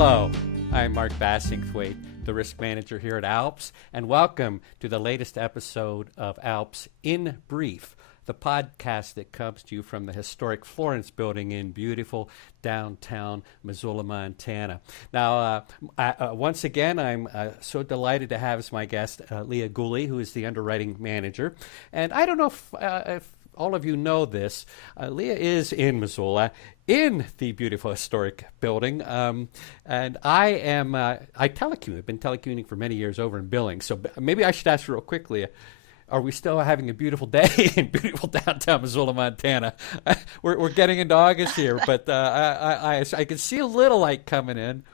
Hello, I'm Mark Bassingthwaighte, the risk manager here at ALPS, and welcome to the latest episode of ALPS InBrief, the podcast that comes to you from the historic Florence building in beautiful downtown Missoula, Montana. Now, once again, I'm so delighted to have as my guest Leah Gooley, who is the underwriting manager. And I don't know if all of you know this, Leah is in Missoula, in the beautiful historic building, and I telecommute. I've been telecommuting for many years over in Billings, so maybe I should ask real quickly, are we still having a beautiful day in beautiful downtown Missoula, Montana? We're getting into August here, but I can see a little light coming in.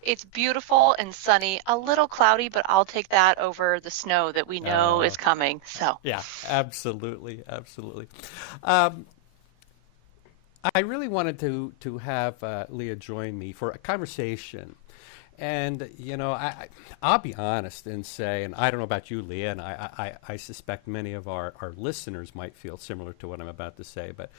It's beautiful and sunny, a little cloudy, but I'll take that over the snow that we know is coming. So yeah, absolutely. I really wanted to have Leah join me for a conversation. And, you know, I'll be honest and say, and I don't know about you, Leah, and I suspect many of our listeners might feel similar to what I'm about to say, but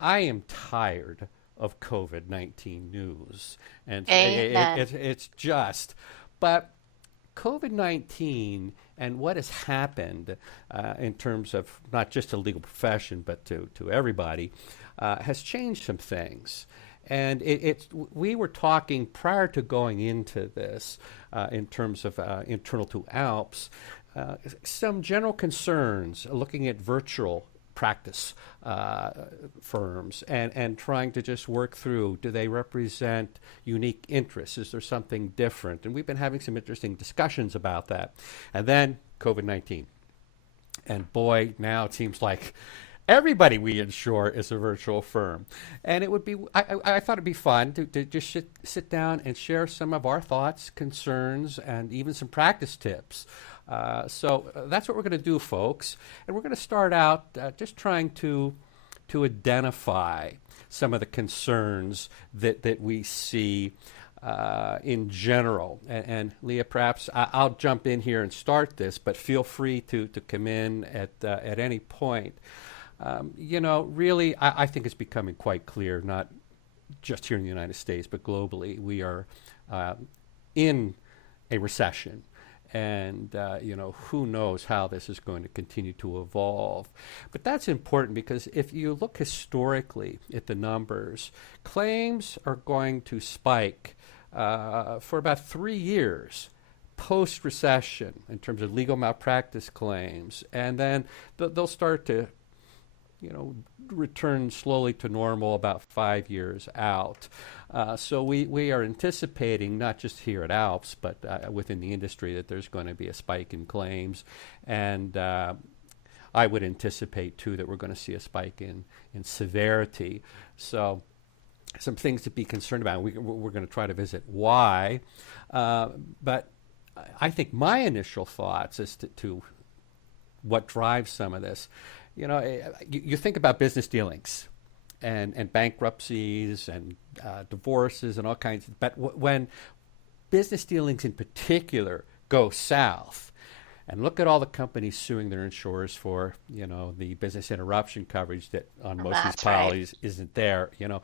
I am tired of COVID-19 news. And it's just, but COVID-19 and what has happened in terms of not just the legal profession, but to everybody, has changed some things. And we were talking prior to going into this in terms of internal to ALPS, some general concerns looking at virtual practice firms and trying to just work through, do they represent unique interests? Is there something different? And we've been having some interesting discussions about that. And then COVID-19. And boy, now it seems like everybody we insure is a virtual firm. And it would be, I thought it'd be fun to just sit down and share some of our thoughts, concerns, and even some practice tips. So that's what we're going to do, folks. And we're going to start out just trying to identify some of the concerns that we see in general. And Leah, perhaps I'll jump in here and start this, but feel free to come in at any point. You know, really, I think it's becoming quite clear, not just here in the United States, but globally, we are in a recession. And, you know, who knows how this is going to continue to evolve. But that's important because if you look historically at the numbers, claims are going to spike for about 3 years post-recession in terms of legal malpractice claims. And then they'll start to, you know, return slowly to normal about 5 years out. So we are anticipating, not just here at ALPS, but within the industry, that there's going to be a spike in claims. And I would anticipate, too, that we're going to see a spike in severity. So some things to be concerned about. We're going to try to visit why. But I think my initial thoughts as to what drives some of this. You know, you think about business dealings and bankruptcies and divorces and all kinds. But when business dealings in particular go south, and look at all the companies suing their insurers for, you know, the business interruption coverage that on most of these policies isn't there. You know,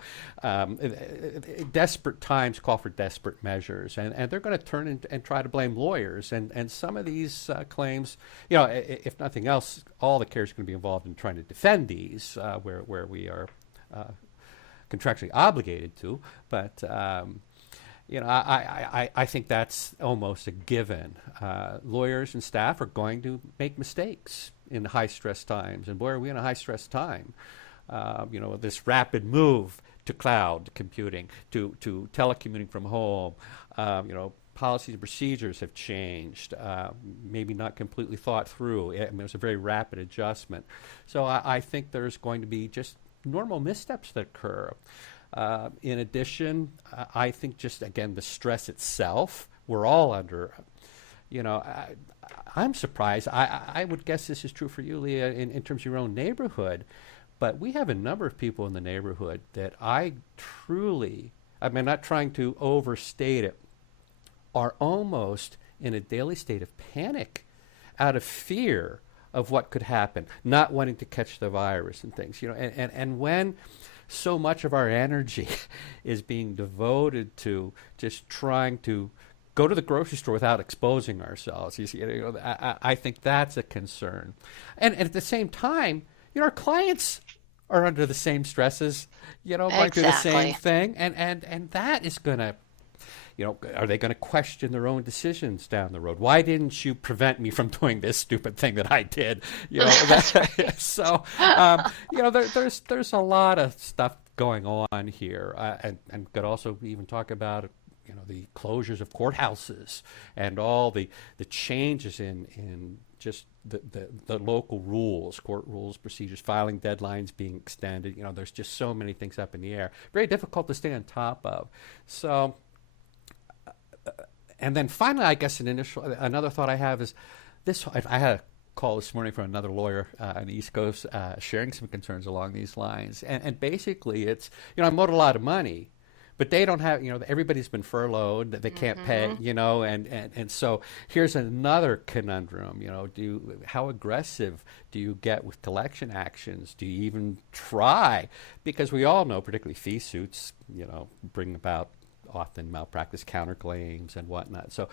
desperate times call for desperate measures, and they're going to turn and try to blame lawyers. And some of these claims, you know, if nothing else, all the carriers are going to be involved in trying to defend these where we are contractually obligated to. But you know, I think that's almost a given. Lawyers and staff are going to make mistakes in high-stress times. And boy, are we in a high-stress time. You know, this rapid move to cloud computing, to telecommuting from home. You know, policies and procedures have changed, maybe not completely thought through. I mean, it was a very rapid adjustment. So I think there's going to be just normal missteps that occur. In addition, I think just, again, the stress itself, we're all under. You know, I'm surprised. I would guess this is true for you, Leah, in terms of your own neighborhood. But we have a number of people in the neighborhood that I truly, I mean, not trying to overstate it, are almost in a daily state of panic out of fear of what could happen, not wanting to catch the virus and things. You know, and when so much of our energy is being devoted to just trying to go to the grocery store without exposing ourselves. I think that's a concern. And at the same time, our clients are under the same stresses, going through the same Exactly. thing. And that is going to, are they going to question their own decisions down the road? Why didn't you prevent me from doing this stupid thing that I did? That's right. So, there's a lot of stuff going on here, and could also even talk about the closures of courthouses and all the changes in just the local rules, court rules, procedures, filing deadlines being extended. There's just so many things up in the air. Very difficult to stay on top of. So, and then finally, I guess another thought I have is this. I had a call this morning from another lawyer on the East Coast sharing some concerns along these lines. And basically it's, I mowed a lot of money, but they don't have, everybody's been furloughed, they can't pay, and so here's another conundrum, how aggressive do you get with collection actions? Do you even try? Because we all know, particularly fee suits, bring about often malpractice counterclaims and whatnot. So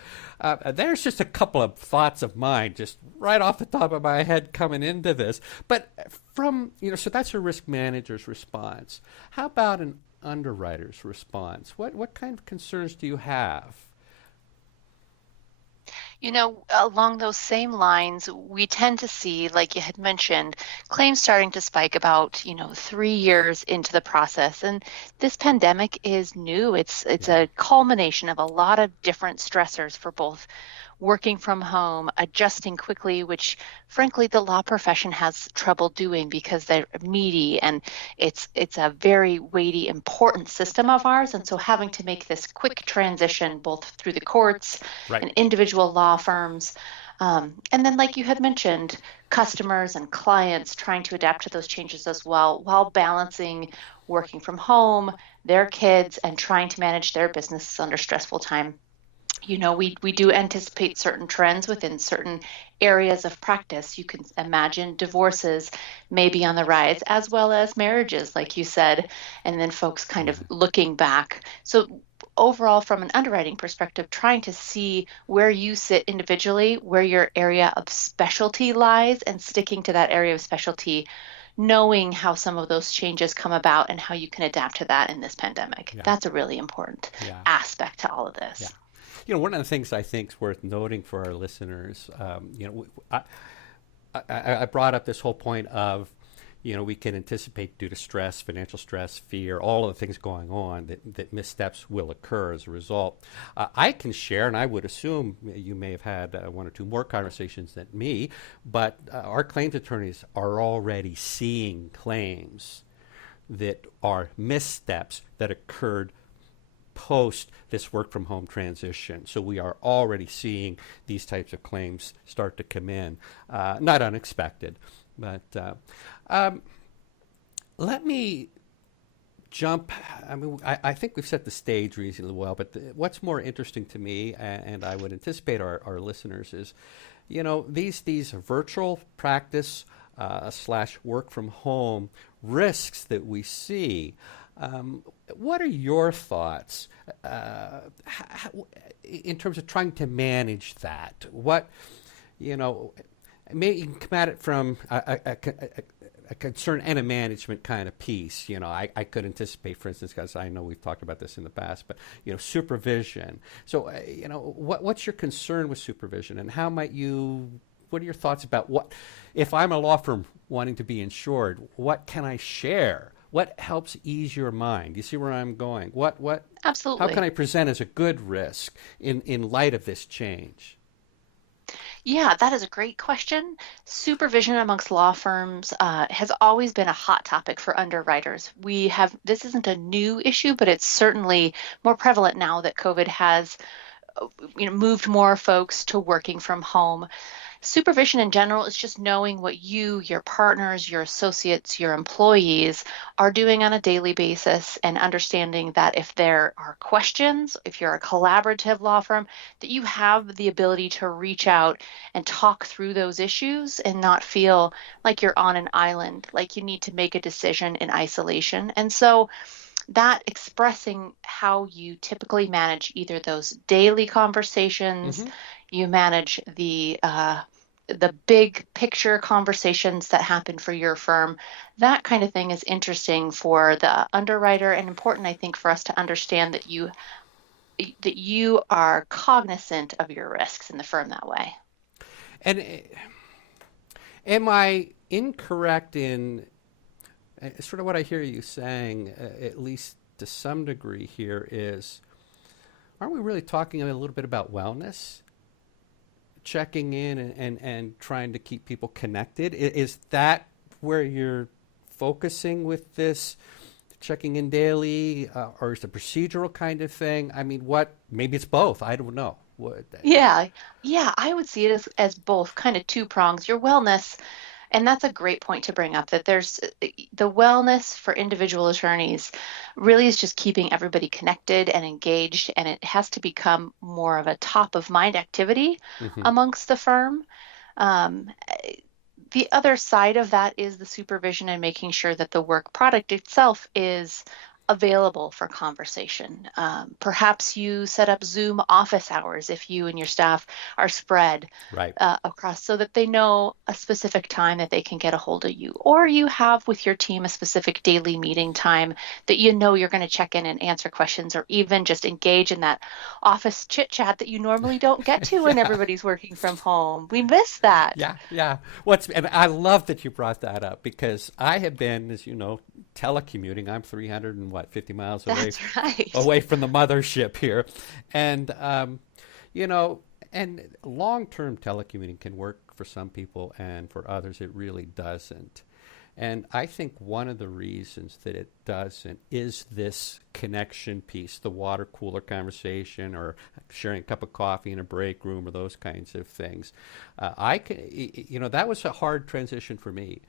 there's just a couple of thoughts of mine just right off the top of my head coming into this. But from, so that's a risk manager's response. How about an underwriter's response? What kind of concerns do you have? Along those same lines, we tend to see, like you had mentioned, claims starting to spike about, 3 years into the process. And this pandemic is new. It's a culmination of a lot of different stressors for both working from home, adjusting quickly, which frankly the law profession has trouble doing because they're meaty and it's a very weighty, important system of ours. And so having to make this quick transition both through the courts Right. and individual law firms. And then, like you had mentioned, customers and clients trying to adapt to those changes as well, while balancing working from home, their kids, and trying to manage their businesses under stressful time. We do anticipate certain trends within certain areas of practice. You can imagine divorces may be on the rise, as well as marriages, like you said, and then folks kind of looking back. So overall, from an underwriting perspective, trying to see where you sit individually, where your area of specialty lies, and sticking to that area of specialty, knowing how some of those changes come about and how you can adapt to that in this pandemic. Yeah. That's a really important aspect to all of this. Yeah. One of the things I think is worth noting for our listeners, I brought up this whole point of, we can anticipate due to stress, financial stress, fear, all of the things going on that missteps will occur as a result. I can share, and I would assume you may have had one or two more conversations than me, but our claims attorneys are already seeing claims that are missteps that occurred post this work from home transition. So we are already seeing these types of claims start to come in. Not unexpected, but let me jump. I think we've set the stage reasonably well, but what's more interesting to me, and I would anticipate our listeners, is, these virtual practice / work from home risks that we see. What are your thoughts in terms of trying to manage that? Maybe you can come at it from a concern and a management kind of piece. I could anticipate, for instance, because I know we've talked about this in the past, but, supervision. So, what's your concern with supervision, and what are your thoughts about if I'm a law firm wanting to be insured, what can I share? What helps ease your mind? You see where I'm going? Absolutely. How can I present as a good risk in light of this change? Yeah, that is a great question. Supervision amongst law firms has always been a hot topic for underwriters. This isn't a new issue, but it's certainly more prevalent now that COVID has moved more folks to working from home. Supervision in general is just knowing what you, your partners, your associates, your employees are doing on a daily basis and understanding that if there are questions, if you're a collaborative law firm, that you have the ability to reach out and talk through those issues and not feel like you're on an island, like you need to make a decision in isolation. And so that expressing how you typically manage either those daily conversations, Hmm. you manage the big picture conversations that happen for your firm, that kind of thing is interesting for the underwriter and important, I think, for us to understand that you are cognizant of your risks in the firm that way. And am I incorrect in sort of what I hear you saying, at least to some degree here, is aren't we really talking a little bit about wellness? Checking in and trying to keep people connected? Is that where you're focusing with this checking in daily, or is it a procedural kind of thing? I mean, what? Maybe it's both. I don't know. What? Yeah, yeah, I would see it as both kind of two prongs. Your wellness, and that's a great point to bring up that there's the wellness for individual attorneys really is just keeping everybody connected and engaged, and it has to become more of a top of mind activity Hmm. amongst the firm. Um, the other side of that is the supervision and making sure that the work product itself is available for conversation. Perhaps you set up Zoom office hours if you and your staff are spread Right. across so that they know a specific time that they can get a hold of you. Or you have with your team a specific daily meeting time that you know you're going to check in and answer questions or even just engage in that office chit chat that you normally don't get to when Yeah. everybody's working from home. We miss that. Yeah, yeah. And I love that you brought that up because I have been, as you know, telecommuting. I'm 350 miles That's right. away from the mothership here, and you know, and long-term telecommuting can work for some people, and for others, it really doesn't. And I think one of the reasons that it doesn't is this connection piece, the water cooler conversation or sharing a cup of coffee in a break room or those kinds of things. That was a hard transition for me.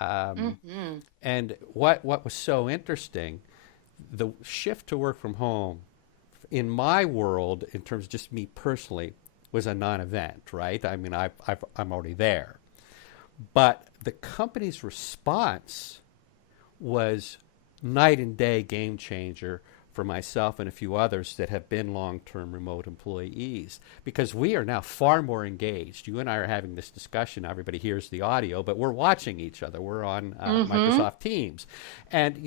Um, Hmm. and what was so interesting, the shift to work from home in my world, in terms of just me personally, was a non-event, right? I mean, I'm already there. But the company's response was night and day game changer for myself and a few others that have been long-term remote employees because we are now far more engaged. You and I are having this discussion. Everybody hears the audio, but we're watching each other. We're on Hmm. Microsoft Teams. And,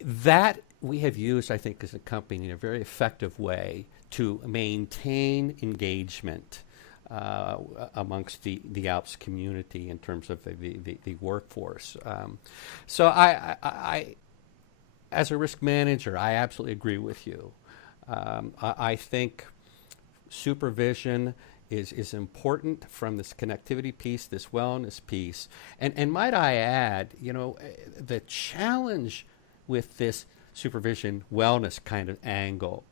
that we have used, I think, as a company in a very effective way to maintain engagement amongst the ALPS community in terms of the workforce. So as a risk manager, I absolutely agree with you. I think supervision is important from this connectivity piece, this wellness piece. And might I add, the challenge with this supervision wellness kind of angle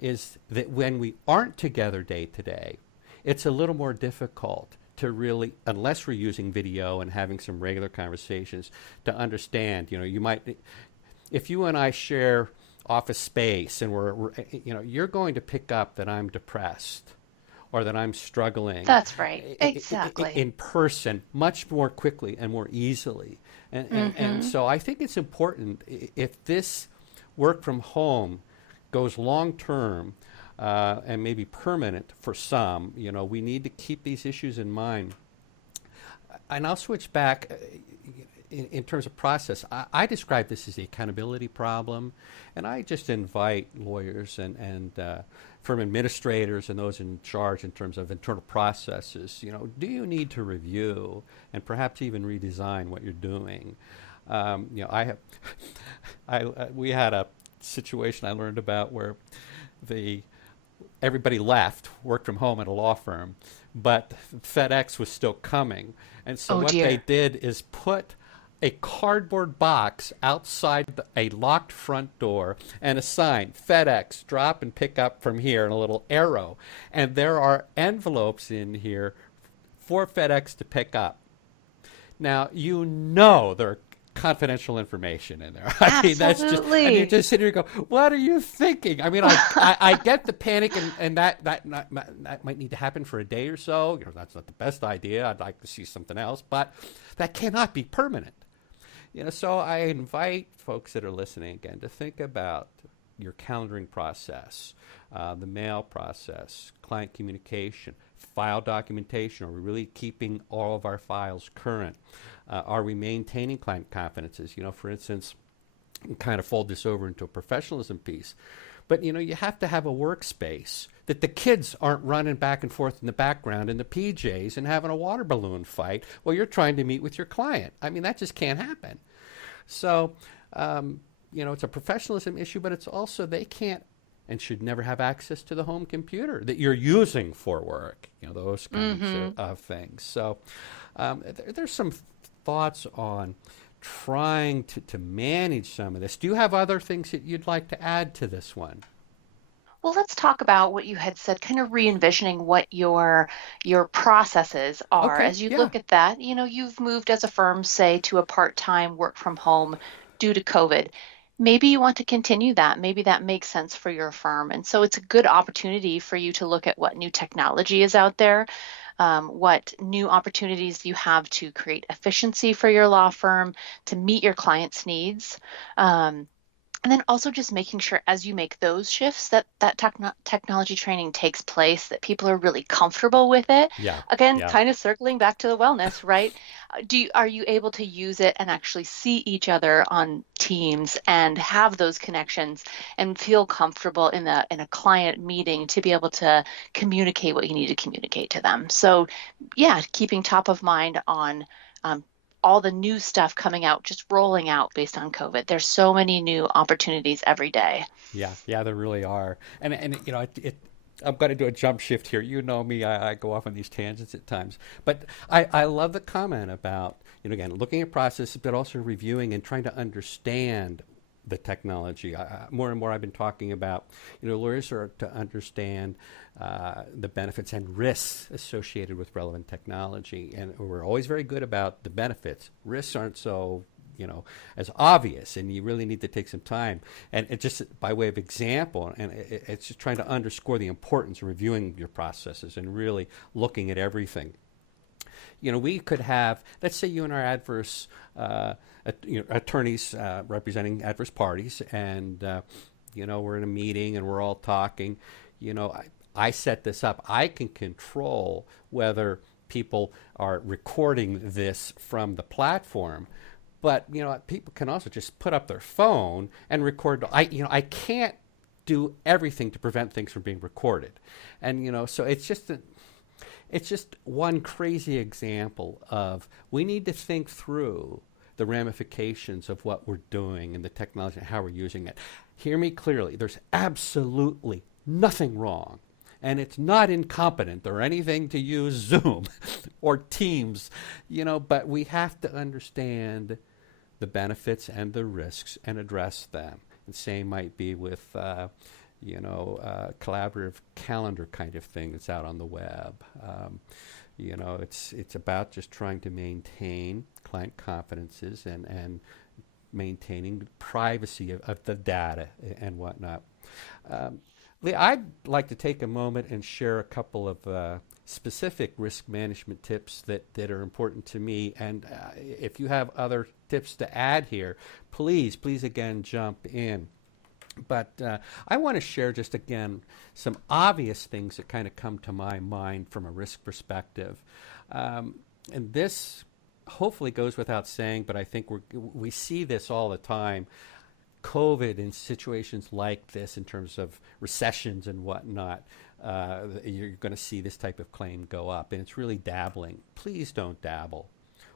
is that when we aren't together day to day, it's a little more difficult to really, unless we're using video and having some regular conversations, to understand. You might, if you and I share office space and you're going to pick up that I'm depressed or that I'm struggling That's right. Exactly. in person much more quickly and more easily. And Hmm. so I think it's important if this work from home goes long term and maybe permanent for some, we need to keep these issues in mind. And I'll switch back in terms of process. I describe this as the accountability problem, and I just invite lawyers and firm administrators and those in charge in terms of internal processes. Do you need to review and perhaps even redesign what you're doing? I have, we had a situation I learned about where the everybody left, worked from home at a law firm, but FedEx was still coming. And so Oh what they dear. did is put a cardboard box outside a locked front door and a sign, FedEx, drop and pick up from here, and a little arrow. And there are envelopes in here for FedEx to pick up. Now, you know there are confidential information in there. I mean, that's just, and you just sit here and go, what are you thinking? I mean, I get the panic, and that might need to happen for a day or so. You know, that's not the best idea. I'd like to see something else, but that cannot be permanent. You know, so I invite folks that are listening again to think about your calendaring process, the mail process, client communication, file documentation. Are we really keeping all of our files current? Are we maintaining client confidences? You know, for instance, kind of fold this over into a professionalism piece. But, you know, you have to have a workspace that the kids aren't running back and forth in the background in the PJs and having a water balloon fight while you're trying to meet with your client. I mean, that just can't happen. So, you know, it's a professionalism issue, but it's also they can't and should never have access to the home computer that you're using for work, you know, those kinds of things. So there's some thoughts on trying to manage some of this. Do you have other things that you'd like to add to this one? Well, let's talk about what you had said, kind of re-envisioning what your processes are. Okay, As you yeah. look at that, you know, you've moved as a firm, say, to a part-time work from home due to COVID. Maybe you want to continue that. Maybe that makes sense for your firm. And so it's a good opportunity for you to look at what new technology is out there, what new opportunities you have to create efficiency for your law firm, to meet your clients' needs. And then also just making sure as you make those shifts that technology training takes place, that people are really comfortable with it. Yeah. Again, Yeah. kind of circling back to the wellness, right? Are you able to use it and actually see each other on Teams and have those connections and feel comfortable in a client meeting to be able to communicate what you need to communicate to them? So yeah, keeping top of mind on all the new stuff coming out, just rolling out based on COVID. There's so many new opportunities every day. Yeah, there really are. And you know, I'm going to do a jump shift here. You know me, I go off on these tangents at times. But I love the comment about, you know, again, looking at processes, but also reviewing and trying to understand the technology. More and more I've been talking about, you know, lawyers are to understand the benefits and risks associated with relevant technology. And we're always very good about the benefits. Risks aren't so, you know, as obvious, and you really need to take some time. And it just by way of example, and it's just trying to underscore the importance of reviewing your processes and really looking at everything. You know, we could have, let's say you and our adverse attorneys representing adverse parties, and you know, we're in a meeting and we're all talking. You know, I set this up. I can control whether people are recording this from the platform, but you know, people can also just put up their phone and record. I can't do everything to prevent things from being recorded, and you know, so it's just one crazy example of we need to think through the ramifications of what we're doing and the technology and how we're using it. Hear me clearly. There's absolutely nothing wrong, and it's not incompetent or anything to use Zoom or Teams, you know, but we have to understand the benefits and the risks and address them. And same might be with collaborative calendar kind of thing that's out on the web. You know, it's about just trying to maintain client confidences and maintaining privacy of the data and whatnot. Leah, I'd like to take a moment and share a couple of specific risk management tips that are important to me. And if you have other tips to add here, please again, jump in. But I want to share just, again, some obvious things that kind of come to my mind from a risk perspective. And this hopefully goes without saying, but I think we see this all the time. COVID in situations like this, in terms of recessions and whatnot, you're going to see this type of claim go up. And it's really dabbling. Please don't dabble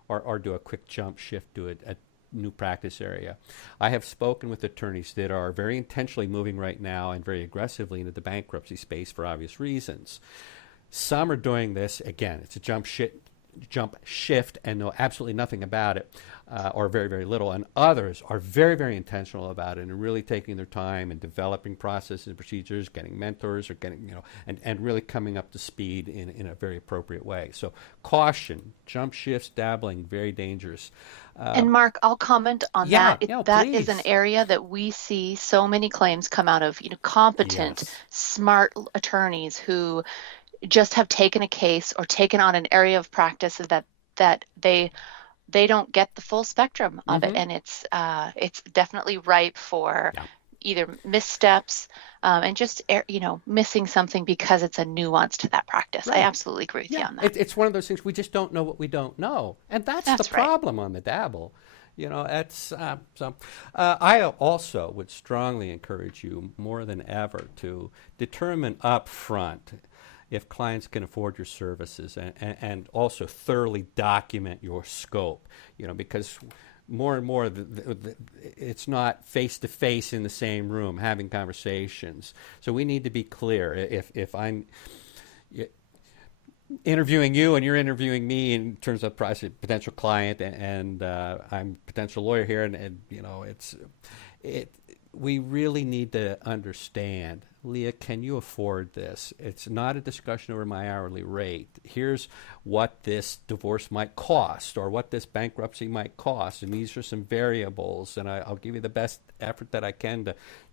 or do a quick jump shift to a new practice area. I have spoken with attorneys that are very intentionally moving right now and very aggressively into the bankruptcy space for obvious reasons. Some are doing this, again, it's a jump jump shift and know absolutely nothing about it, or very, very little. And others are very, very intentional about it and really taking their time and developing processes and procedures, getting mentors or getting, and really coming up to speed in a very appropriate way. So caution, jump shifts, dabbling, very dangerous. And Mark, I'll comment on that. That is an Please. area that we see so many claims come out of, competent, Yes. smart attorneys who just have taken a case or taken on an area of practice that they don't get the full spectrum of it, and it's definitely ripe for either missteps and just missing something because it's a nuance to that practice. Right. I absolutely agree with you on that. It's one of those things we just don't know what we don't know, and that's the problem on the dabble. It's I also would strongly encourage you more than ever to determine up front if clients can afford your services, and also thoroughly document your scope, because more and more it's not face-to-face in the same room having conversations. So we need to be clear. If I'm interviewing you and you're interviewing me in terms of potential client, and I'm a potential lawyer here, and we really need to understand, Leah, can you afford this? It's not a discussion over my hourly rate. Here's what this divorce might cost, or what this bankruptcy might cost, and these are some variables, and I'll give you the best effort that I can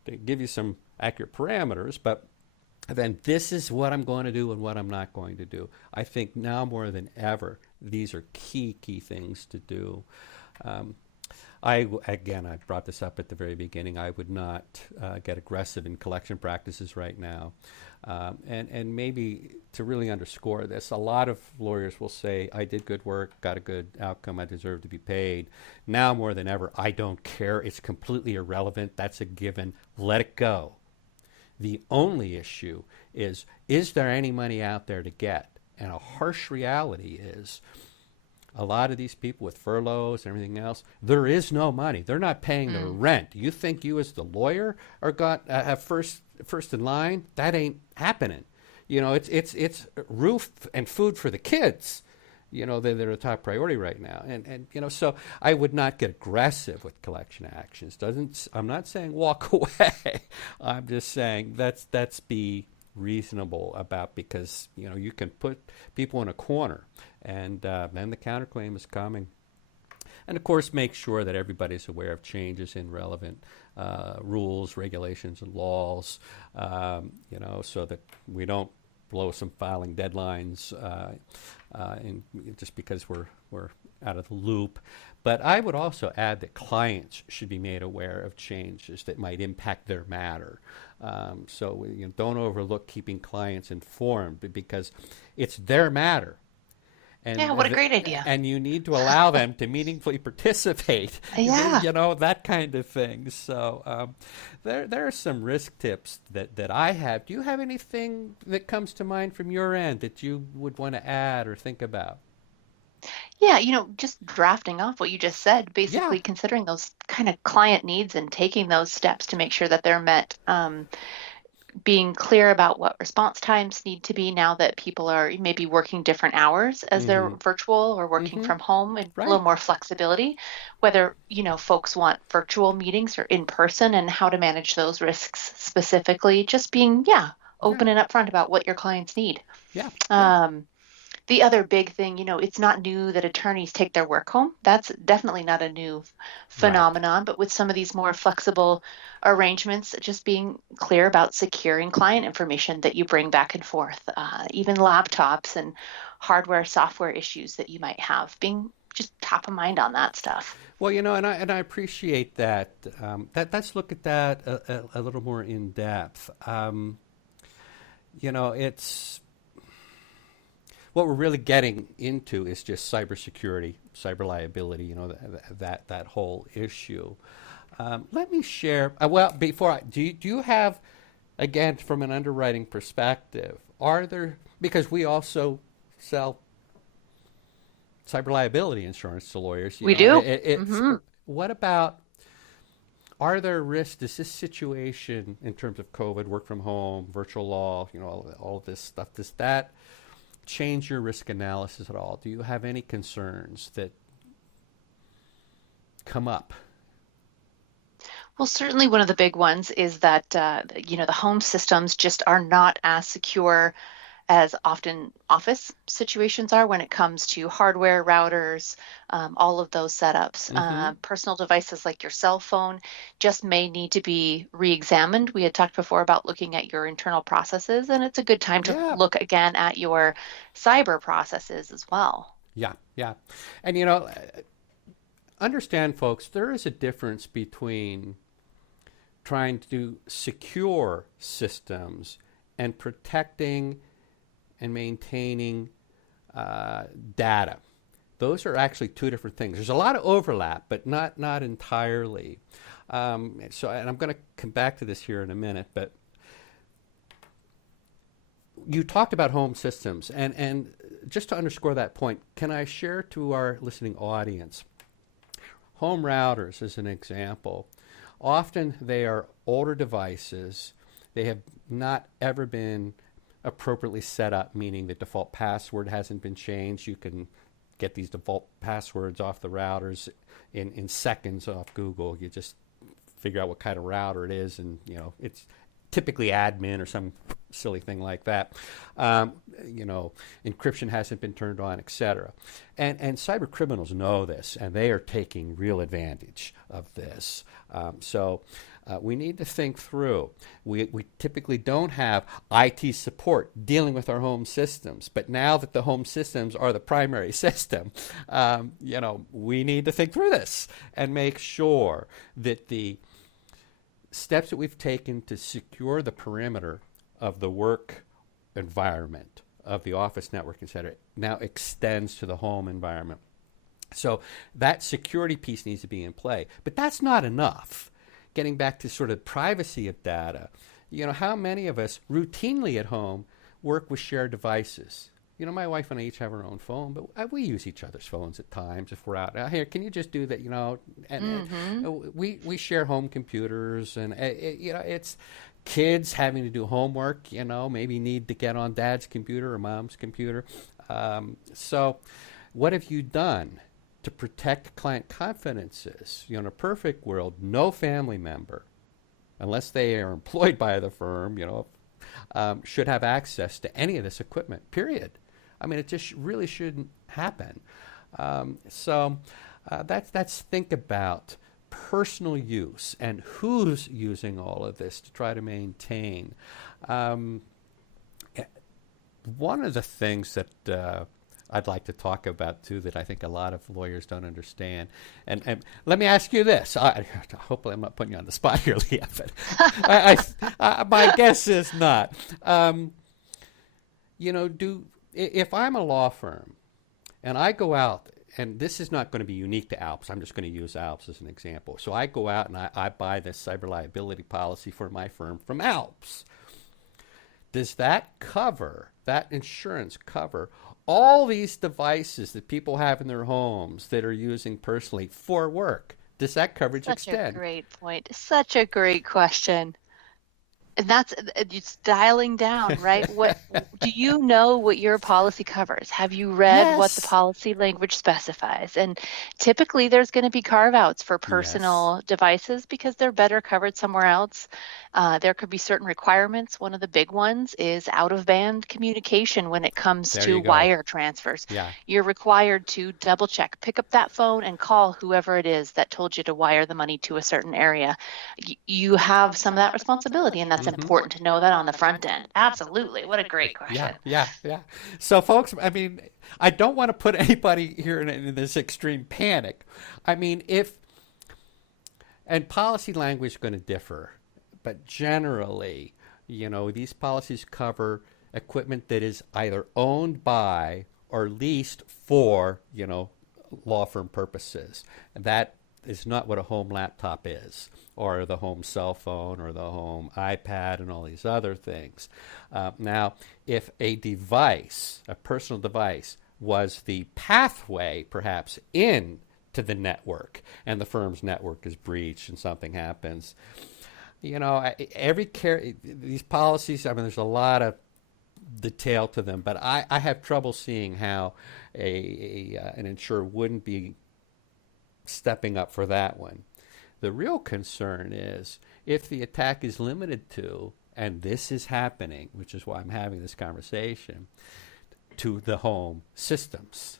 to give you some accurate parameters, but then this is what I'm going to do and what I'm not going to do. I think now more than ever, these are key things to do. I brought this up at the very beginning. I would not get aggressive in collection practices right now. And maybe to really underscore this, a lot of lawyers will say, I did good work, got a good outcome, I deserve to be paid. Now more than ever, I don't care. It's completely irrelevant. That's a given. Let it go. The only issue is there any money out there to get? And a harsh reality is, a lot of these people with furloughs and everything else, there is no money. They're not paying their rent. You think you as the lawyer are have first in line? That ain't happening. It's roof and food for the kids. They're a top priority right now. And so I would not get aggressive with collection actions. I'm not saying walk away. I'm just saying that's be reasonable about, because you can put people in a corner, and then the counterclaim is coming. And of course, make sure that everybody's aware of changes in relevant rules, regulations, and laws, so that we don't blow some filing deadlines just because we're out of the loop. But I would also add that clients should be made aware of changes that might impact their matter. So don't overlook keeping clients informed, because it's their matter. And what a great idea. And you need to allow them to meaningfully participate. That kind of thing. So there are some risk tips that I have. Do you have anything that comes to mind from your end that you would want to add or think about? Yeah, just drafting off what you just said, basically considering those kind of client needs and taking those steps to make sure that they're met. Being clear about what response times need to be now that people are maybe working different hours as they're virtual or working from home, and a little more flexibility, whether, folks want virtual meetings or in person, and how to manage those risks specifically. Just being, open and upfront about what your clients need. The other big thing, it's not new that attorneys take their work home. That's definitely not a new phenomenon, but with some of these more flexible arrangements, just being clear about securing client information that you bring back and forth, even laptops and hardware, software issues that you might have, being just top of mind on that stuff. Well, and I appreciate that. Let's look at that a little more in depth. It's... What we're really getting into is just cybersecurity, cyber liability, that whole issue. Let me share. Do you have, again, from an underwriting perspective, because we also sell cyber liability insurance to lawyers. We do. What about, are there risks? Does this situation in terms of COVID, work from home, virtual law, all of this stuff, does that change your risk analysis at all? Do you have any concerns that come up? Well, certainly one of the big ones is that, the home systems just are not as secure as often office situations are when it comes to hardware, routers, all of those setups. Mm-hmm. Personal devices like your cell phone just may need to be re-examined. We had talked before about looking at your internal processes, and it's a good time to Yeah. look again at your cyber processes as well. Yeah. Yeah. And, understand, folks, there is a difference between trying to secure systems and protecting and maintaining data. Those are actually two different things. There's a lot of overlap, but not entirely. And I'm going to come back to this here in a minute, but you talked about home systems, and just to underscore that point, can I share to our listening audience, home routers as an example. Often they are older devices. They have not ever been appropriately set up, meaning the default password hasn't been changed. You can get these default passwords off the routers in seconds off Google. You just figure out what kind of router it is, and it's typically admin or some silly thing like that. Encryption hasn't been turned on, etc. And cyber criminals know this, and they are taking real advantage of this. So we need to think through. We typically don't have IT support dealing with our home systems, but now that the home systems are the primary system, we need to think through this and make sure that the steps that we've taken to secure the perimeter of the work environment, of the office network, etc., now extends to the home environment. So that security piece needs to be in play. But that's not enough. Getting back to sort of privacy of data, how many of us routinely at home work with shared devices? My wife and I each have our own phone, but we use each other's phones at times if we're out. Here, can you just do that? And we share home computers, and it's kids having to do homework. Maybe need to get on dad's computer or mom's computer. So, what have you done to protect client confidences? In a perfect world, no family member, unless they are employed by the firm, should have access to any of this equipment. Period. I mean, it just really shouldn't happen. That's think about personal use and who's using all of this to try to maintain. One of the things that I'd like to talk about, too, that I think a lot of lawyers don't understand. And let me ask you this. Hopefully I'm not putting you on the spot here, Leah, but my guess is not. If I'm a law firm and I go out, and this is not going to be unique to ALPS. I'm just going to use ALPS as an example. So I go out and I buy this cyber liability policy for my firm from ALPS. Does that insurance cover all these devices that people have in their homes that are using personally for work? Does that coverage extend? Such a great point. Such a great question. And that's it's dialing down, right? What do you know what your policy covers? Have you read what the policy language specifies? And typically there's going to be carve-outs for personal devices because they're better covered somewhere else. There could be certain requirements. One of the big ones is out-of-band communication when it comes to wire transfers. Yeah. You're required to double check, pick up that phone and call whoever it is that told you to wire the money to a certain area. You have some of that responsibility, and that's important to know that on the front end. Absolutely. What a great question. Yeah. So, folks, I mean, I don't want to put anybody here in this extreme panic. I mean, and policy language is going to differ, but generally, these policies cover equipment that is either owned by or leased for, law firm purposes. That is not what a home laptop is, or the home cell phone, or the home iPad, and all these other things. Now, if a personal device, was the pathway, perhaps, in to the network, and the firm's network is breached and something happens, these policies, I mean, there's a lot of detail to them, but I have trouble seeing how an insurer wouldn't be stepping up for that one. The real concern is if the attack is limited to, and this is happening, which is why I'm having this conversation, to the home systems.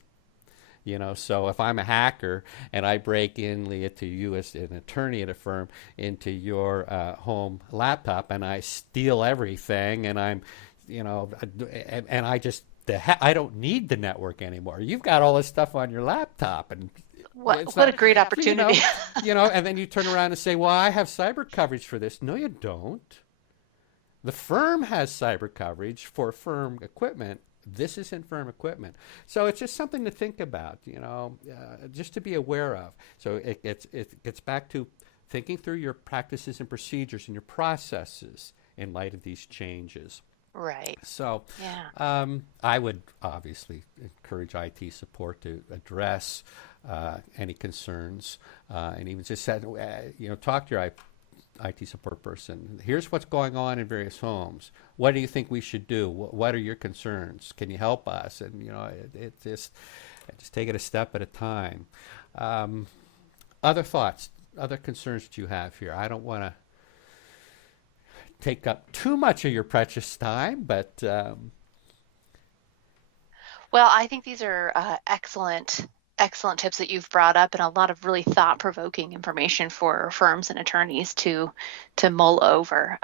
So if I'm a hacker and I break in, Leah, to you as an attorney at a firm, into your home laptop, and I steal everything, and and I don't need the network anymore. You've got all this stuff on your laptop, and what a great opportunity. And then you turn around and say, well, I have cyber coverage for this. No, you don't. The firm has cyber coverage for firm equipment. This isn't firm equipment. So it's just something to think about, just to be aware of. So it gets back to thinking through your practices and procedures and your processes in light of these changes. Right. So I would obviously encourage IT support to address any concerns and even just talk to your IT support person. Here's what's going on in various homes. What do you think we should do? What are your concerns? Can you help us? And it just take it a step at a time. Other thoughts, other concerns that you have here. I don't want to take up too much of your precious time, but well, I think these are excellent tips that you've brought up, and a lot of really thought-provoking information for firms and attorneys to mull over,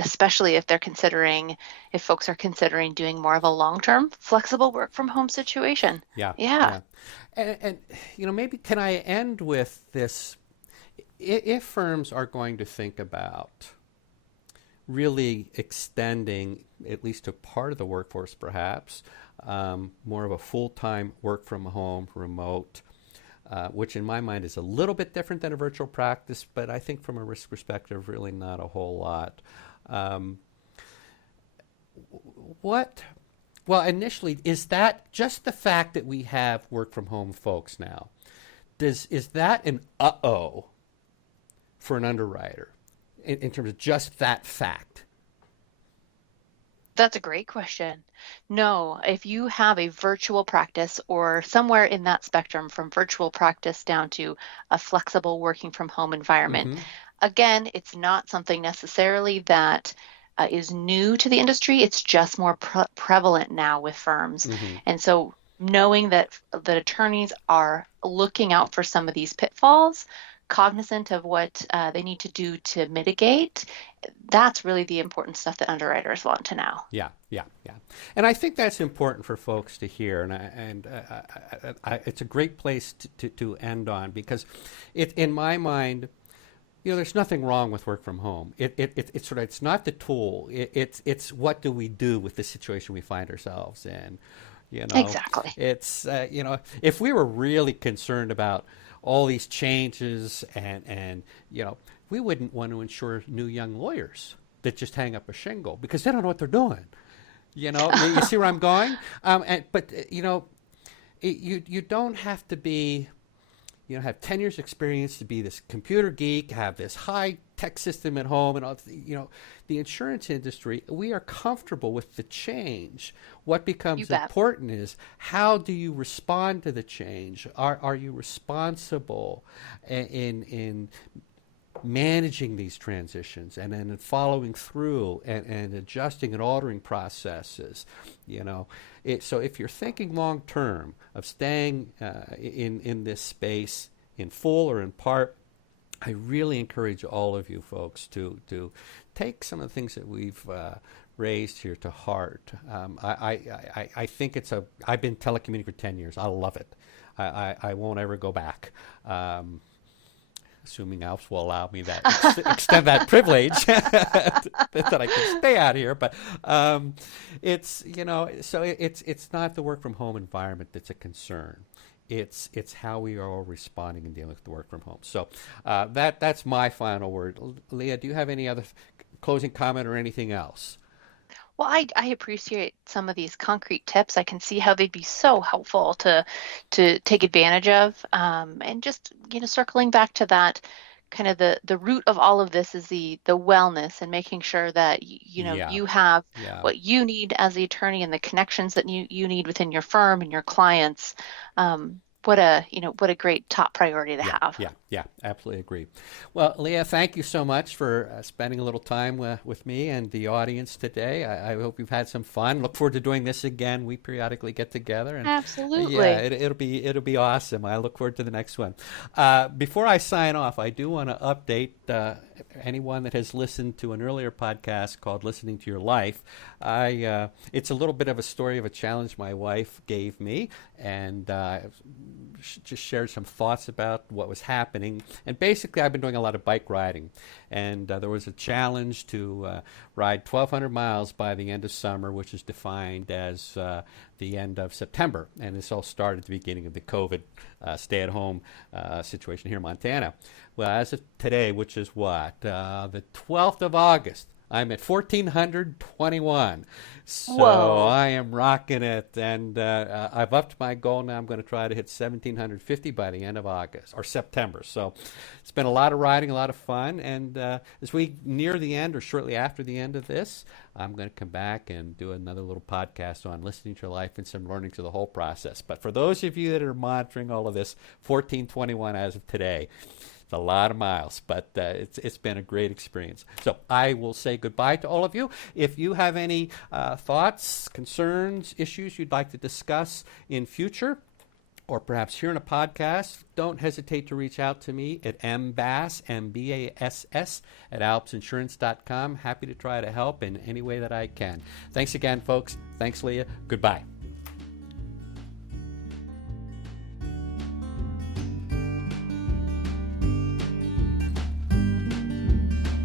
especially if folks are considering doing more of a long-term flexible work from home situation. Yeah. And maybe can I end with this? If firms are going to think about really extending, at least to part of the workforce perhaps, more of a full-time work from home, remote, which in my mind is a little bit different than a virtual practice, but I think from a risk perspective, really not a whole lot. Well, initially, is that just the fact that we have work from home folks now? Is that an uh-oh for an underwriter in terms of just that fact? That's a great question. No, if you have a virtual practice or somewhere in that spectrum from virtual practice down to a flexible working from home environment, Mm-hmm. again, it's not something necessarily that is new to the industry. It's just more prevalent now with firms. Mm-hmm. And so knowing that attorneys are looking out for some of these pitfalls, cognizant of what they need to do to mitigate, that's really the important stuff that underwriters want to know. Yeah. And I think that's important for folks to hear, and it's a great place to end on, because in my mind, there's nothing wrong with work from home. It's not the tool. It's what do we do with the situation we find ourselves in. Exactly. It's if we were really concerned about all these changes and we wouldn't want to insure new young lawyers that just hang up a shingle because they don't know what they're doing. You see where I'm going? But you don't have to be, have 10 years experience to be this computer geek, have this high tech system at home, and all. The insurance industry, we are comfortable with the change. What becomes important is how do you respond to the change? Are you responsible in managing these transitions and then following through and adjusting and altering processes? So if you're thinking long term of staying in this space in full or in part, I really encourage all of you folks to take some of the things that we've raised here to heart. I think I've been telecommuting for 10 years. I love it. I won't ever go back. Assuming ALPS will allow me that extend that privilege that I can stay out here. But it's not the work from home environment that's a concern. It's how we are all responding and dealing with the work from home. So that's my final word. Leah, do you have any other closing comment or anything else? Well, I appreciate some of these concrete tips. I can see how they'd be so helpful to take advantage of. And just, circling back to that kind of the root of all of this is the wellness and making sure that Yeah. you have Yeah. what you need as the attorney and the connections that you need within your firm and your clients. What a great top priority to Yeah, have. yeah, yeah, absolutely agree. Well, Leah, thank you so much for spending a little time with me and the audience today. I hope you've had some fun. Look forward to doing this again. We periodically get together, and yeah, Absolutely. it'll be awesome. I look forward to the next one. Before I sign off, I do want to update anyone that has listened to an earlier podcast called "Listening to Your Life." It's a little bit of a story of a challenge my wife gave me, and just shared some thoughts about what was happening. And basically, I've been doing a lot of bike riding, and there was a challenge to ride 1,200 miles by the end of summer, which is defined as the end of September. And this all started at the beginning of the COVID stay-at-home situation here in Montana. Well, as of today, which is what? The 12th of August, I'm at 1,421. So Whoa. I am rocking it, and I've upped my goal now. I'm going to try to hit 1,750 by the end of August or September. So it's been a lot of riding, a lot of fun. And as we near the end or shortly after the end of this, I'm going to come back and do another little podcast on listening to your life and some learning to the whole process. But for those of you that are monitoring all of this, 1421 as of today. It's a lot of miles, but it's been a great experience. So I will say goodbye to all of you. If you have any thoughts, concerns, issues you'd like to discuss in future, or perhaps here in a podcast, don't hesitate to reach out to me at mbass, M-B-A-S-S, at alpsinsurance.com. Happy to try to help in any way that I can. Thanks again, folks. Thanks, Leah. Goodbye.